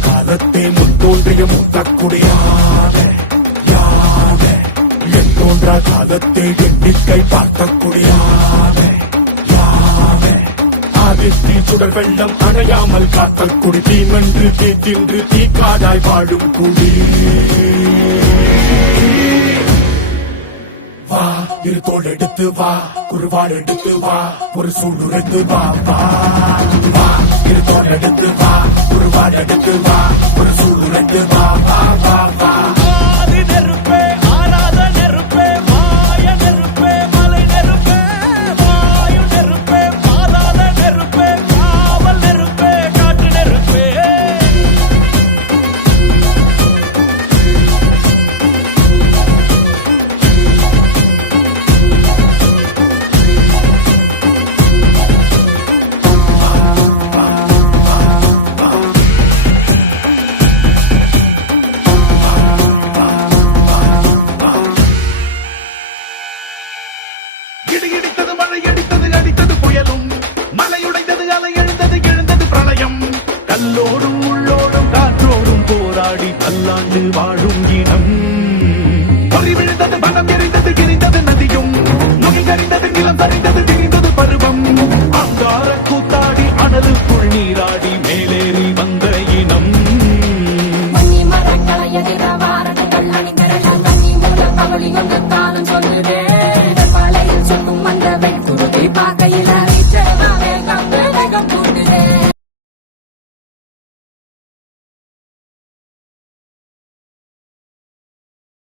காலத்தே முன் தோன்றிய மூத்தக்குடியானே யானே என் தோன்றா காலத்தே எண்ணிக்கை பார்த்தக்குடியானே யானே ஆதித்தி சுடர் வெள்ளம் அணையாமல் காத்தல் குடி தீமென்று தீ தின்று தீக்காடாய் வாழும் குடி வா இரு தோள் எடுத்து வா குருவாள் எடுத்து வா ஒரு சூடுரைத்து வா வா வா இரு தோள் எடுத்து வா குருவாள் எடுத்து வா ஒரு சூடுரைத்து வா வா வா வா ஆதி நெருப்பே ஆராத நெருப்பே மாய நெருப்பே மலை நெருப்பே வாயு நெருப்பே பாதாள நெருப்பே காவல் நெருப்பே காற்று நெருப்பே இடித்தது மழை அடித்தது அடித்தது புயலும் மலையுடைந்தது அலை எழுந்தது எழுந்தது பிரளயம் கல்லோடும் உள்ளோடும் காற்றோடும் போராடி பல்லாண்டு வாழும் இனம் பொறி விழுந்தது மனம் எரிந்தது கிரிந்தது நதியும் நுகை கறிந்தது நிலம் சரிந்தது